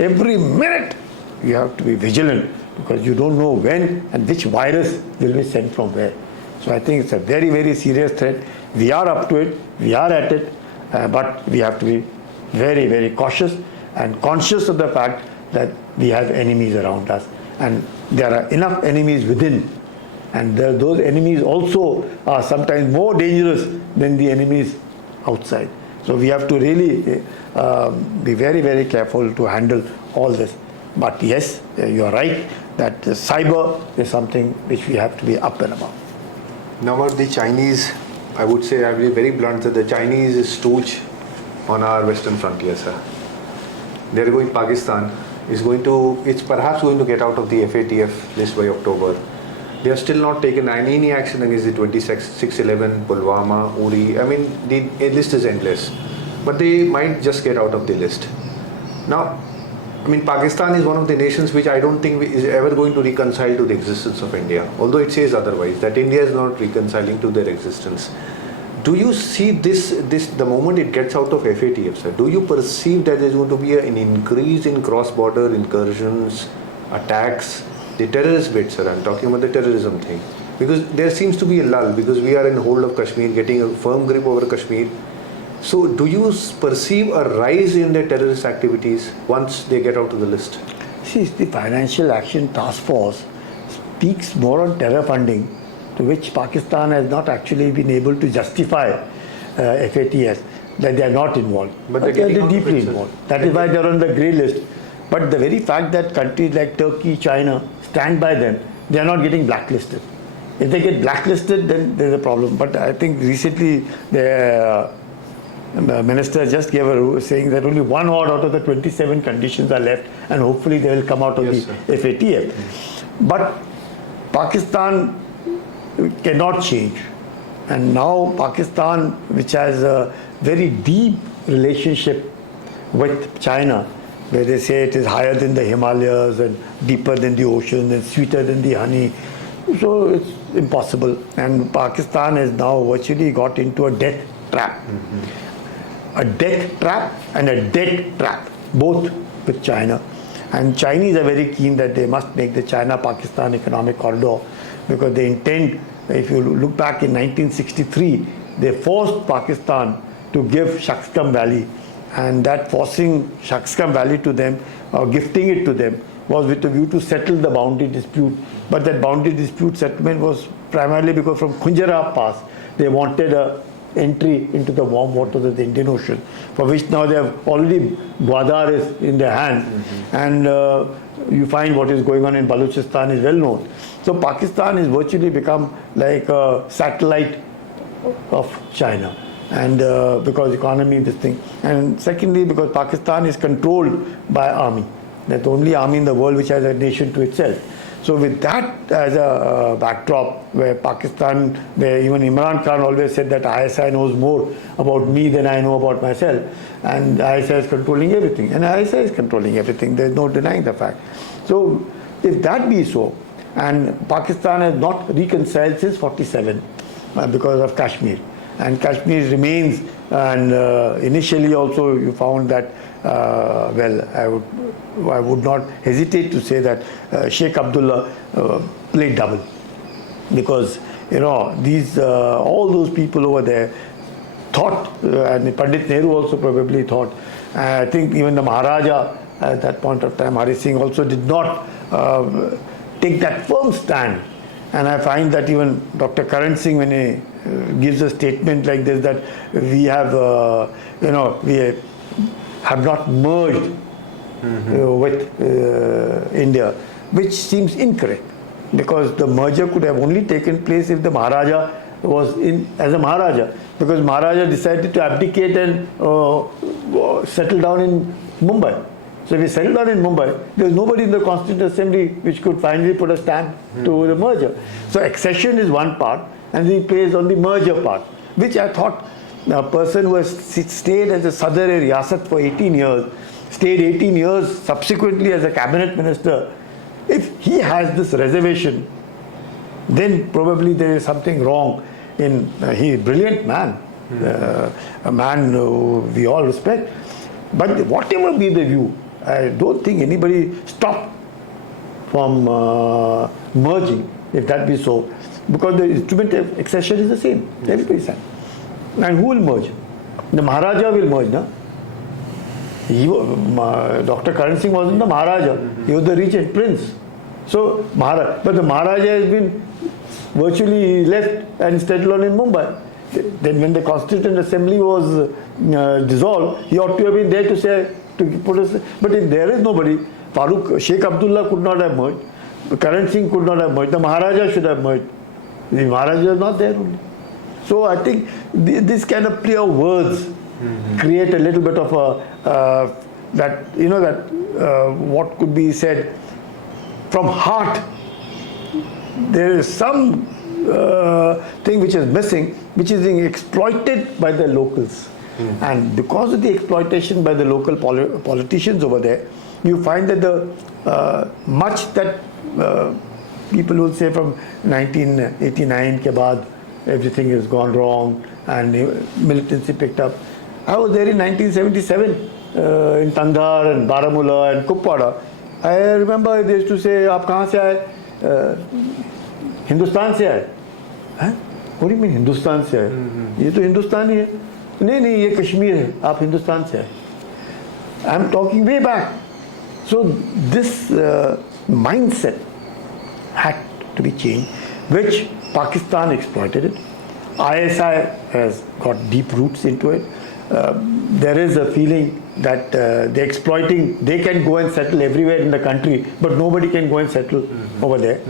Every minute you have to be vigilant, because you don't know when and which virus will be sent from where. So I think it's a very, very serious threat. We are up to it, we are at it, but we have to be very, very cautious and conscious of the fact that we have enemies around us. And there are enough enemies within. And those enemies also are sometimes more dangerous than the enemies outside. So we have to really be very, very careful to handle all this. But yes, you are right that cyber is something which we have to be up and about. Now about the Chinese, I would say, I will be very blunt, that the Chinese is stooge on our western frontier, sir. They're going, Pakistan is going to, it's perhaps going to get out of the FATF list by October. They have still not taken any action against the 2611, Pulwama, Uri. I mean, the list is endless. But they might just get out of the list. Now, I mean, Pakistan is one of the nations which I don't think is ever going to reconcile to the existence of India, although it says otherwise, that India is not reconciling to their existence. Do you see this the moment it gets out of FATF, sir? Do you perceive that there's going to be an increase in cross-border incursions, attacks, the terrorist bit, sir? I'm talking about the terrorism thing. Because there seems to be a lull, because we are in the hold of Kashmir, getting a firm grip over Kashmir. So do you perceive a rise in their terrorist activities once they get out of the list? See, the Financial Action Task Force speaks more on terror funding, to which Pakistan has not actually been able to justify FATF, that they are not involved. But they are deeply involved. That is why they are on the grey list. But the very fact that countries like Turkey, China stand by them, they are not getting blacklisted. If they get blacklisted, then there is a problem. But I think recently the minister just gave a rule saying that only one odd out of the 27 conditions are left, and hopefully they will come out of the FATF. But Pakistan cannot change. And now Pakistan, which has a very deep relationship with China, where they say it is higher than the Himalayas and deeper than the ocean and sweeter than the honey. So it's impossible. And Pakistan has now virtually got into a death trap. A death trap and a debt trap, both with China. And Chinese are very keen that they must make the China-Pakistan economic corridor, because they intend, if you look back in 1963, they forced Pakistan to give Shaksgam Valley, and that forcing Shaksgam Valley to them, or gifting it to them, was with a view to settle the boundary dispute. But that boundary dispute settlement was primarily because from Khunjara Pass, they wanted a entry into the warm waters of the Indian Ocean, for which now they have already Gwadar is in their hand, and you find what is going on in Balochistan is well known. So Pakistan has virtually become like a satellite of China, and because economy, this thing, and secondly because Pakistan is controlled by army. That's the only army in the world which has a nation to itself. So with that as a backdrop, where Pakistan, where even Imran Khan always said that ISI knows more about me than I know about myself, and ISI is controlling everything, and ISI is controlling everything, there is no denying the fact. So if that be so, and Pakistan has not reconciled since 47 because of Kashmir, and Kashmir remains, and initially also you found that I would not hesitate to say that Sheikh Abdullah played double, because these all those people over there thought, and Pandit Nehru also probably thought, I think even the Maharaja at that point of time, Hari Singh, also did not take that firm stand. And I find that even Dr. Karan Singh, when he gives a statement like this, that we have we have not merged with India, which seems incorrect. because the merger could have only taken place if the Maharaja was in as a Maharaja, because Maharaja decided to abdicate and settle down in Mumbai. So if he settled down in Mumbai, there was nobody in the Constituent Assembly which could finally put a stamp to the merger. So accession is one part, and he plays on the merger part, which I thought a person who has stayed as a Sadr Riyasat for 18 years, stayed 18 years subsequently as a cabinet minister, if he has this reservation, then probably there is something wrong in, he is a brilliant man, a man we all respect. But whatever be the view, I don't think anybody stopped from merging, if that be so, because the instrument of accession is the same. Everybody said. And who will merge? The Maharaja will merge, no? Dr. Karan Singh wasn't the Maharaja, he was the regent prince. So, but the Maharaja has been virtually left and settled on in Mumbai. Then when the Constituent Assembly was dissolved, he ought to have been there to say, to put us. But if there is nobody, Sheikh Abdullah could not have merged, Karan Singh could not have merged, the Maharaja should have merged. The Maharaja is not there only. So I think this kind of play of words create a little bit of a, what could be said from heart. There is some thing which is missing, which is being exploited by the locals. And because of the exploitation by the local politicians over there, you find that the much that people will say from 1989 ke baad, everything has gone wrong and militancy picked up. I was there in 1977 in Tandhar and Baramulla and Kupwara. I remember they used to say, "Aap kahan se aaye?" Hindustan se aaye. What do you mean Hindustan se aaye? Ye to Hindustan hi hai. नहीं ये कश्मीर है, आप हिंदुस्तान से आए. I am talking way back. So this mindset had to be changed, which Pakistan exploited it. ISI has got deep roots into it. There is a feeling that they're exploiting, they can go and settle everywhere in the country, but nobody can go and settle over there.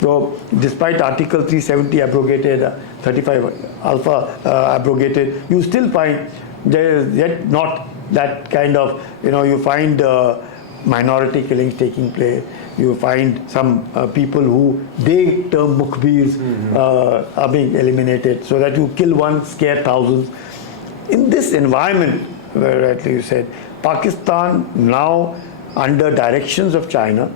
So despite Article 370 abrogated, 35 Alpha abrogated, you still find there is yet not that kind of, you find minority killings taking place. You find some people who they term mukhbirs are being eliminated, so that you kill one, scare thousands. In this environment, where rightly you said, Pakistan now, under directions of China,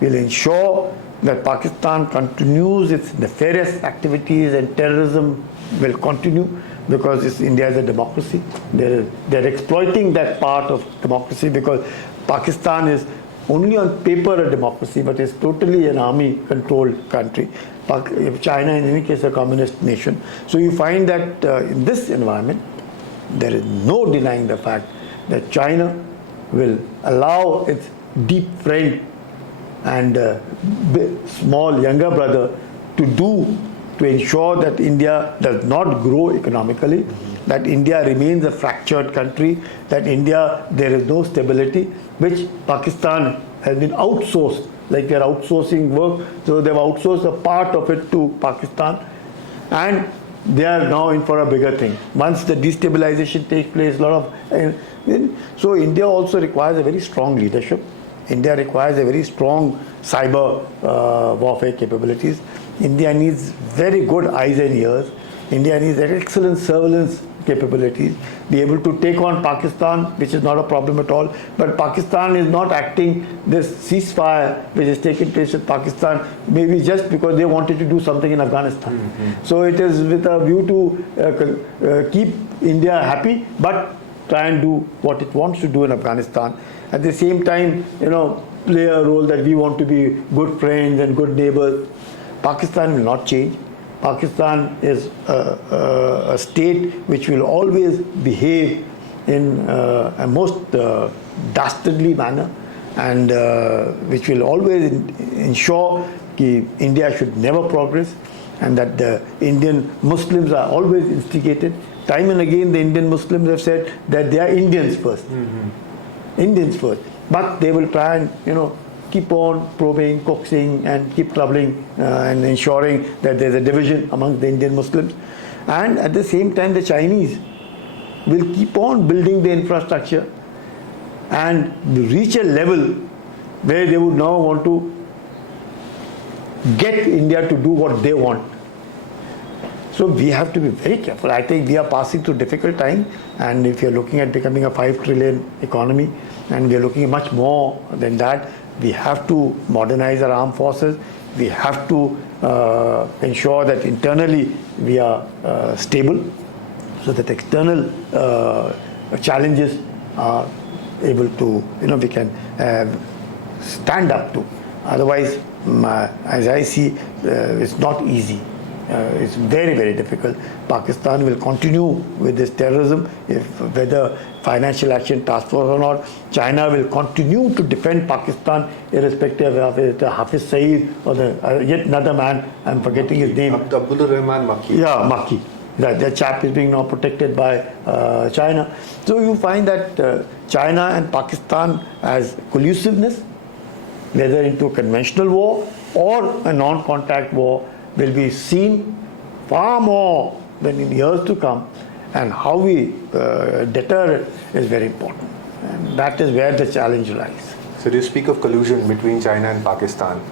will ensure that Pakistan continues its nefarious activities and terrorism will continue, because India is a democracy. They're exploiting that part of democracy, because Pakistan is only on paper a democracy, but is totally an army-controlled country. China, in any case, a communist nation. So you find that in this environment, there is no denying the fact that China will allow its deep friend and small younger brother to ensure that India does not grow economically, that India remains a fractured country, that India, there is no stability, which Pakistan has been outsourced, like they are outsourcing work, so they have outsourced a part of it to Pakistan, and they are now in for a bigger thing. Once the destabilization takes place, so India also requires a very strong leadership. India requires a very strong cyber warfare capabilities. India needs very good eyes and ears. India needs excellent surveillance capabilities, be able to take on Pakistan, which is not a problem at all. But Pakistan is not acting this ceasefire which is taking place with Pakistan, maybe just because they wanted to do something in Afghanistan. So it is with a view to keep India happy, but try and do what it wants to do in Afghanistan. At the same time, play a role that we want to be good friends and good neighbors. Pakistan will not change. Pakistan is a state which will always behave in a most dastardly manner, and which will always ensure that India should never progress, and that the Indian Muslims are always instigated. Time and again the Indian Muslims have said that they are Indians first. Indians first. But they will try and, keep on probing, coaxing, and keep troubling and ensuring that there's a division among the Indian Muslims. And at the same time, the Chinese will keep on building the infrastructure and reach a level where they would now want to get India to do what they want. So we have to be very careful. I think we are passing through difficult time, and if you're looking at becoming a 5 trillion economy, and we're looking at much more than that, we have to modernize our armed forces. We have to ensure that internally we are stable, so that external challenges are able to, we can stand up to. Otherwise, as I see, it's not easy. It's very, very difficult. Pakistan will continue with this terrorism, whether financial action task force or not. China will continue to defend Pakistan, irrespective of Hafiz Saeed or yet another man, I'm forgetting his name. Abdul Rahman Makki. Yeah, Makki. That chap is being now protected by China. So you find that China and Pakistan as collusiveness, whether into a conventional war or a non-contact war, will be seen far more than in years to come, and how we deter it is very important, and that is where the challenge lies. So you speak of collusion between China and Pakistan.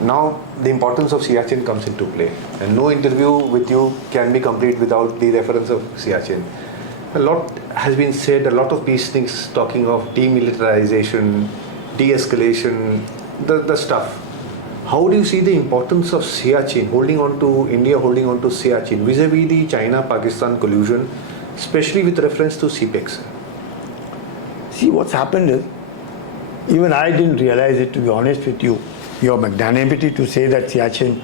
Now the importance of Siachen comes into play, and no interview with you can be complete without the reference of Siachen. A lot has been said, a lot of these things talking of demilitarization, de-escalation, the stuff. How do you see the importance of Siachen, India holding on to Siachen vis-a-vis the China-Pakistan collusion, especially with reference to CPEX? See, what's happened is, even I didn't realize it, to be honest with you. Your magnanimity to say that Siachen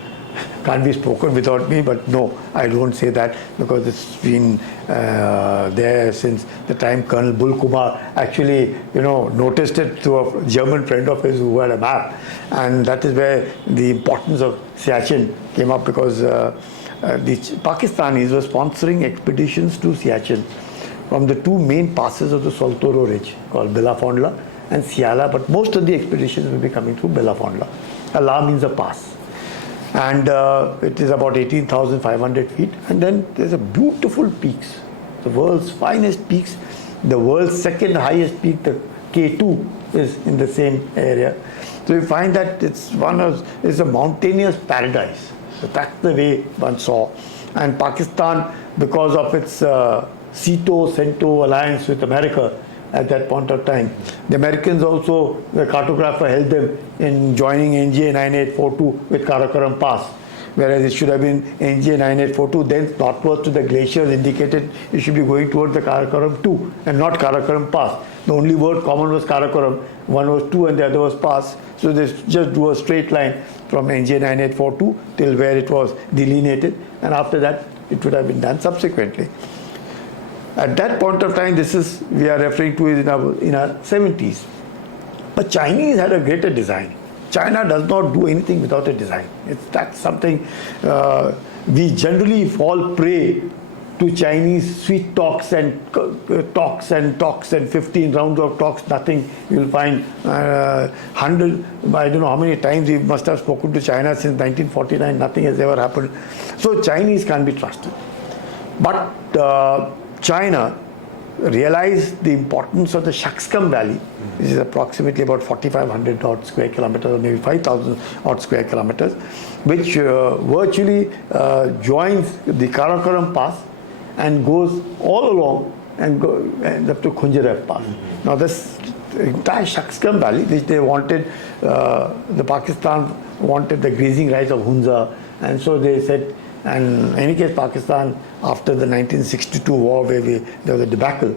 can't be spoken without me, but no, I don't say that, because it's been there since the time Colonel Bull Kumar actually, noticed it to a German friend of his who had a map, and that is where the importance of Siachen came up, because the Pakistanis were sponsoring expeditions to Siachen from the two main passes of the Soltoro Ridge, called Belafondla and Siala, but most of the expeditions will be coming through Belafondla. Allah means a pass. And it is about 18,500 feet. And then there's a beautiful peaks, the world's finest peaks. The world's second highest peak, the K2, is in the same area. So you find that it's a mountainous paradise. So that's the way one saw. And Pakistan, because of its CENTO alliance with America at that point of time, the Americans also, the cartographer held them in joining NGA 9842 with Karakoram Pass, whereas it should have been NGA 9842, then northward to the glaciers indicated it should be going towards the Karakoram 2 and not Karakoram Pass. The only word common was Karakoram, one was 2 and the other was Pass, so they just drew a straight line from NGA 9842 till where it was delineated, and after that it would have been done subsequently. At that point of time, we are referring to it in our 70s. But Chinese had a greater design. China does not do anything without a design. That's something we generally fall prey to Chinese sweet talks and talks and 15 rounds of talks, nothing. You'll find 100, I don't know how many times we must have spoken to China since 1949, nothing has ever happened. So Chinese can't be trusted. But China realized the importance of the Shaksgam Valley, which is approximately about 4,500 odd square kilometers, or maybe 5,000 odd square kilometers, which virtually joins the Karakoram Pass and goes all along and up to Khunjerab Pass. Now this entire Shaksgam Valley, which they wanted, the Pakistan wanted the grazing rights of Hunza, and so they said, and in any case, Pakistan, after the 1962 war, where there was a debacle,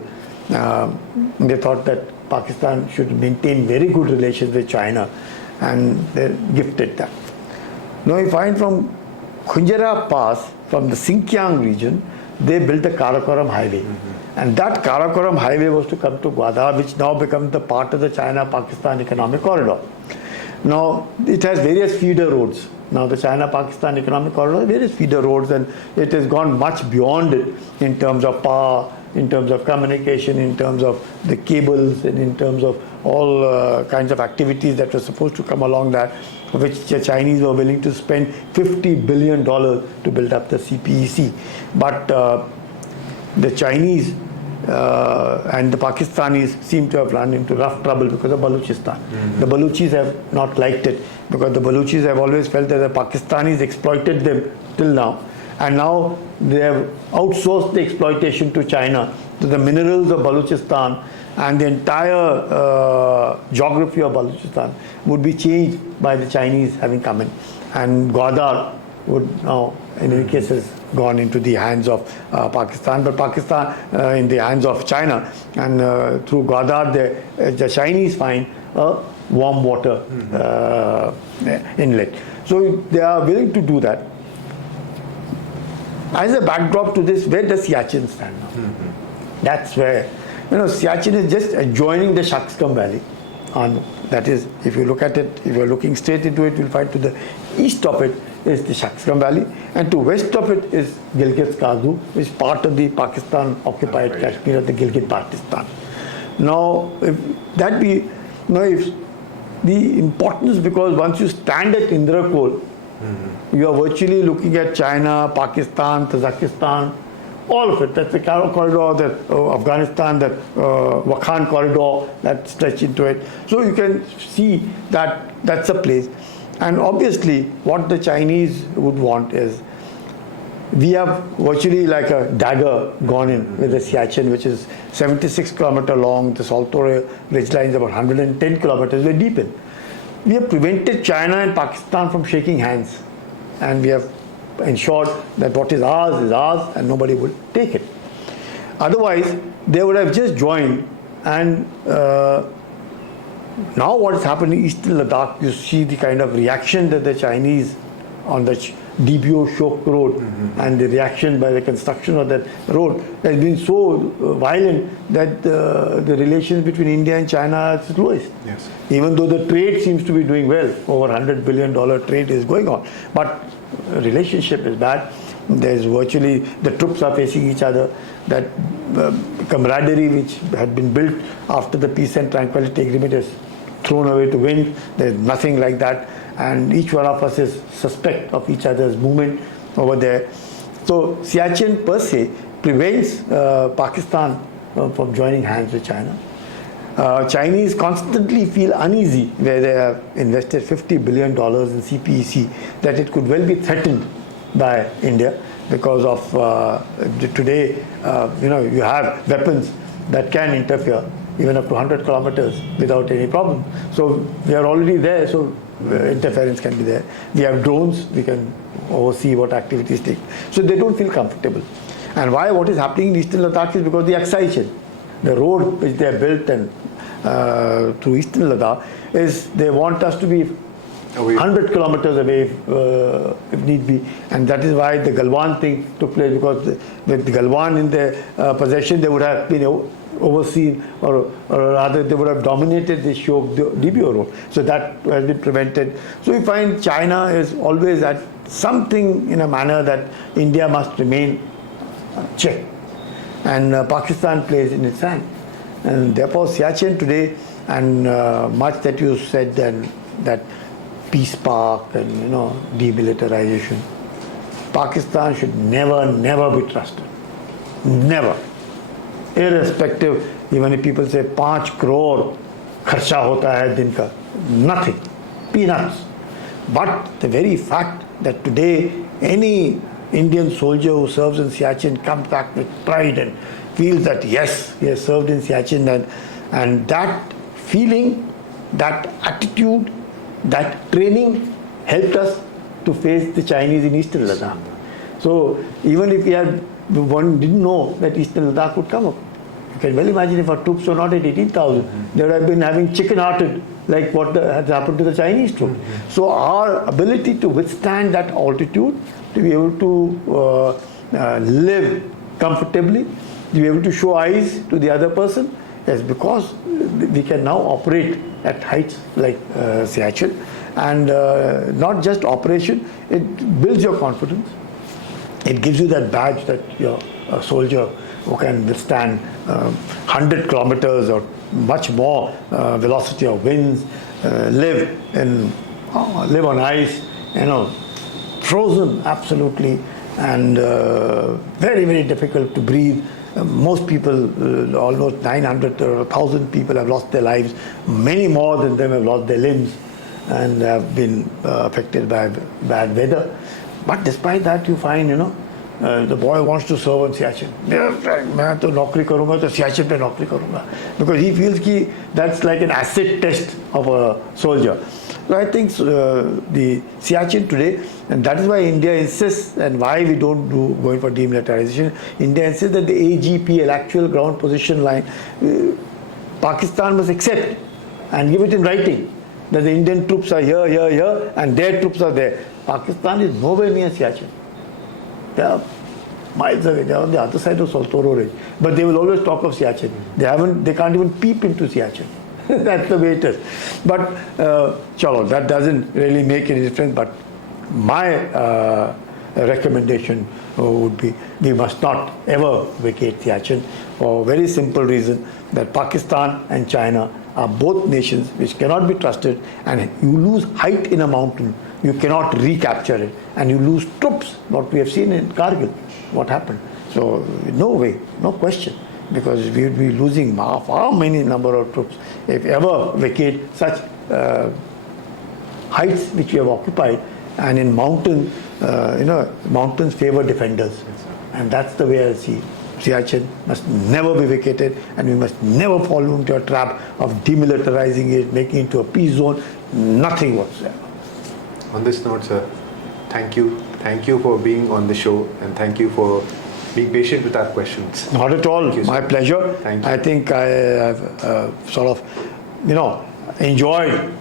they thought that Pakistan should maintain very good relations with China, and they gifted that. Now you find from Khunjerab Pass, from the Xinjiang region, they built the Karakoram Highway. And that Karakoram Highway was to come to Gwadar, which now becomes the part of the China-Pakistan Economic Corridor. Now, it has various feeder roads. Now, the China-Pakistan Economic Corridor has various feeder roads, and it has gone much beyond it in terms of power in terms of communication, in terms of the cables, and in terms of all kinds of activities that were supposed to come along that, which the Chinese were willing to spend $50 billion to build up the CPEC. But the Chinese and the Pakistanis seem to have run into rough trouble because of Balochistan. The Balochis have not liked it because the Balochis have always felt that the Pakistanis exploited them till now. And now they have outsourced the exploitation to China. So the minerals of Balochistan and the entire geography of Balochistan would be changed by the Chinese having come in. And Gwadar would now, in any case, has gone into the hands of Pakistan, but Pakistan in the hands of China. And through Gwadar, the Chinese find a warm water inlet. So they are willing to do that. As a backdrop to this, where does Siachen stand now? That's where, Siachen is just adjoining the Shaksgam Valley. That is, if you look at it, if you're looking straight into it, you'll find to the east of it is the Shaksgam Valley, and to west of it is Gilgit-Kazoo, which is part of the Pakistan-occupied Kashmir of the Gilgit-Baltistan. Now, if the importance, because once you stand at Indrakol, you are virtually looking at China, Pakistan, Tajikistan, all of it. That's the corridor, that Afghanistan, that Wakhan corridor that stretch into it. So you can see that that's a place. And obviously, what the Chinese would want is, we have virtually like a dagger gone in with the Siachen, which is 76 kilometers long. The Saltoro ridgeline is about 110 kilometers. We're deep in. We have prevented China and Pakistan from shaking hands, and we have ensured that what is ours and nobody will take it. Otherwise, they would have just joined, and now what is happening in Eastern Ladakh, you see the kind of reaction that the Chinese on the DBO-Shok road and the reaction by the construction of that road has been so violent that the relations between India and China are its lowest. Yes. Even though the trade seems to be doing well, over $100 billion trade is going on, but relationship is bad. There's virtually, the troops are facing each other. That camaraderie which had been built after the peace and tranquility agreement is thrown away to wind. There's nothing like that. And each one of us is suspect of each other's movement over there. So Siachen per se prevents Pakistan from joining hands with China. Chinese constantly feel uneasy where they have invested $50 billion in CPEC, that it could well be threatened by India because of today, you have weapons that can interfere even up to 100 kilometers without any problem. So we are already there, so interference can be there. We have drones, we can oversee what activities take. So they don't feel comfortable. And why? What is happening in Eastern Ladakh is because the Siachen, the road which they have built and through Eastern Ladakh, is they want us to be 100 kilometers away if need be, and that is why the Galwan thing took place, because with the Galwan in their possession, they would have been overseen, or rather they would have dominated the Shok DBO road. So that has been prevented. So we find China is always at something in a manner that India must remain checked, and Pakistan plays in its hand. And therefore Siachen today, and much that you said then, that peace park and demilitarization, Pakistan should never be trusted. Never. Irrespective, even if people say 5 crore kharcha hota hai din ka, nothing, peanuts. But the very fact that today any Indian soldier who serves in Siachen comes back with pride and feels that yes, he has served in Siachen, and that feeling, that attitude, that training helped us to face the Chinese in Eastern Ladakh. So even if one didn't know that Eastern Ladakh would come up, you can well imagine if our troops were not at 18,000, they would have been having chicken-hearted like what has happened to the Chinese troops. So our ability to withstand that altitude, to be able to live comfortably, to be able to show eyes to the other person, is because we can now operate at heights like Siachen. And not just operation, it builds your confidence. It gives you that badge that you're a soldier, who can withstand 100 kilometers or much more velocity of winds, live on ice, frozen absolutely, and very, very difficult to breathe. Most people, almost 900 or 1,000 people have lost their lives. Many more than them have lost their limbs and have been affected by bad weather. But despite that, you find, the boy wants to serve on Siachen. मैं तो नौकरी करूँगा तो Siachen पे नौकरी करूँगा, because he feels कि that's like an acid test of a soldier. So I think the Siachen today, and that is why India insists, and why we don't going for demilitarization. India insists that the AGPL, actual ground position line, Pakistan must accept and give it in writing that the Indian troops are here, here, here, and their troops are there. Pakistan is nowhere near Siachen. They are miles away. They are on the other side of Saltoro Ridge. But they will always talk of Siachen. They can't even peep into Siachen. That's the way it is. But chalo, that doesn't really make any difference. But my recommendation would be, we must not ever vacate Siachen, for a very simple reason that Pakistan and China are both nations which cannot be trusted, and you lose height in a mountain, you cannot recapture it, and you lose troops, what we have seen in Kargil, what happened. So no way, no question, because we would be losing far many number of troops if ever vacate such heights which we have occupied. And in mountains, mountains favor defenders, and that's the way I see. Siachen must never be vacated, and we must never fall into a trap of demilitarizing it, making it into a peace zone. Nothing whatsoever. On this note, sir, thank you. Thank you for being on the show, and thank you for being patient with our questions. Not at all. You, my pleasure. Thank you. I think I have sort of, enjoyed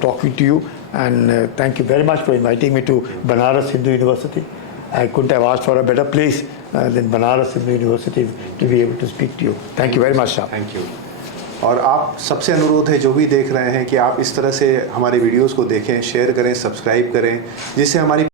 talking to you, and thank you very much for inviting me to Banaras Hindu University. I couldn't have asked for a better place than Banaras Hindu University to be able to speak to you. Thank you very much, sir. Thank you. और आप सबसे अनुरोध है, जो भी देख रहे हैं, कि आप इस तरह से हमारे वीडियोस को देखें, शेयर करें, सब्सक्राइब करें, जिससे हमारी